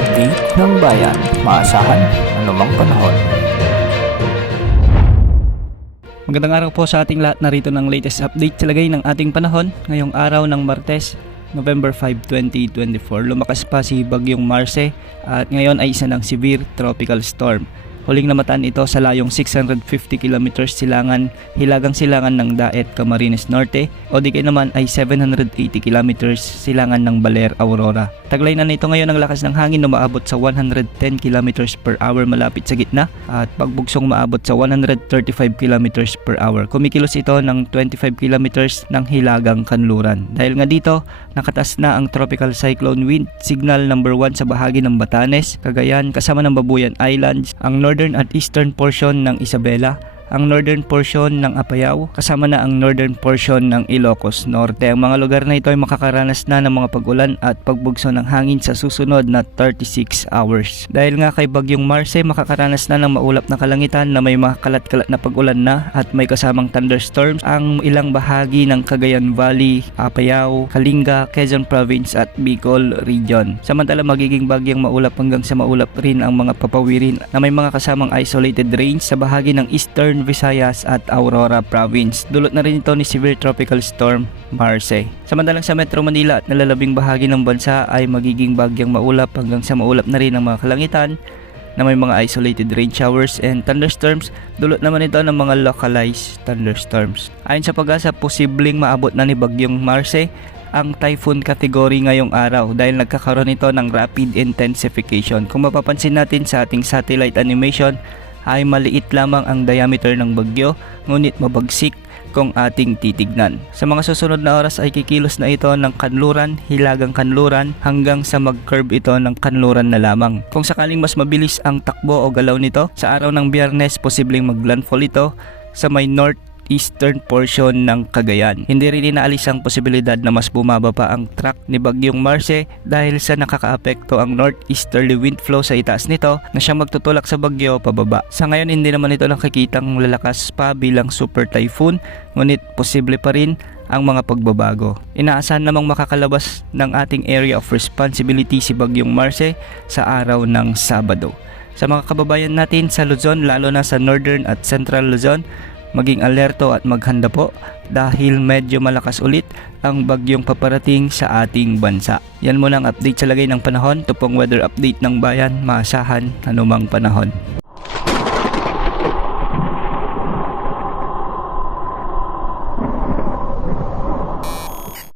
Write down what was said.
update ng bayan. Maasahan anumang panahon. Magandang araw po sa ating lahat, narito ng latest update sa lagay ng ating panahon ngayong araw ng Martes, November 5, 2024. Lumakas pa si Bagyong Marce at ngayon ay isa ng severe tropical storm. Huling namataan ito sa layong 650 km hilagang silangan ng Daet, Camarines Norte o di kaya naman ay 780 km silangan ng Baler, Aurora. Taglay na nito ngayon ang lakas ng hangin na maabot sa 110 km per hour malapit sa gitna at pagbugsong maabot sa 135 km per hour. Kumikilos ito ng 25 km ng hilagang kanluran. Dahil nga dito, nakatas na ang tropical cyclone wind signal number 1 sa bahagi ng Batanes, Cagayan kasama ng Babuyan Islands, ang northern at eastern portion ng Isabela, ang northern portion ng Apayao, kasama na ang northern portion ng Ilocos Norte. Ang mga lugar na ito ay makakaranas na ng mga pag-ulan at pagbugso ng hangin sa susunod na 36 hours. Dahil nga kay Bagyong Marce, makakaranas na ng maulap na kalangitan na may mga kalat-kalat na pag-ulan na at may kasamang thunderstorms ang ilang bahagi ng Cagayan Valley, Apayao, Kalinga, Quezon Province at Bicol Region. Samantala magiging bagyang maulap hanggang sa maulap rin ang mga papawirin na may mga kasamang isolated rains sa bahagi ng eastern Visayas at Aurora Province. Dulot na rin ito ni severe tropical storm Marce. Samantalang sa Metro Manila at nalalabing bahagi ng bansa ay magiging bagyang maulap hanggang sa maulap na rin ang mga kalangitan na may mga isolated rain showers and thunderstorms. Dulot naman ito ng mga localized thunderstorms. Ayon sa Pag-asa, posibleng maabot na ni Bagyong Marce ang typhoon category ngayong araw dahil nagkakaroon ito ng rapid intensification. Kung mapapansin natin sa ating satellite animation, ay maliit lamang ang diameter ng bagyo ngunit mabagsik kung ating titignan. Sa mga susunod na oras ay kikilos na ito ng kanluran, hilagang kanluran hanggang sa mag-curve ito ng kanluran na lamang. Kung sakaling mas mabilis ang takbo o galaw nito, sa araw ng Biyernes posibleng mag-landfall ito sa may northeastern portion ng Cagayan. Hindi rin inaalis ang posibilidad na mas bumaba pa ang track ni Bagyong Marce dahil sa nakakaapekto ang northeasterly wind flow sa itaas nito na siyang magtutulak sa bagyo pababa. Sa ngayon hindi naman ito nakikitang lalakas pa bilang super typhoon, ngunit posible pa rin ang mga pagbabago. Inaasahan namang makakalabas ng ating area of responsibility si Bagyong Marce sa araw ng Sabado. Sa mga kababayan natin sa Luzon, lalo na sa northern at central Luzon, maging alerto at maghanda po dahil medyo malakas ulit ang bagyong paparating sa ating bansa. Yan muna ang update sa lagay ng panahon. Ito pong weather update ng bayan. Maasahan anumang panahon.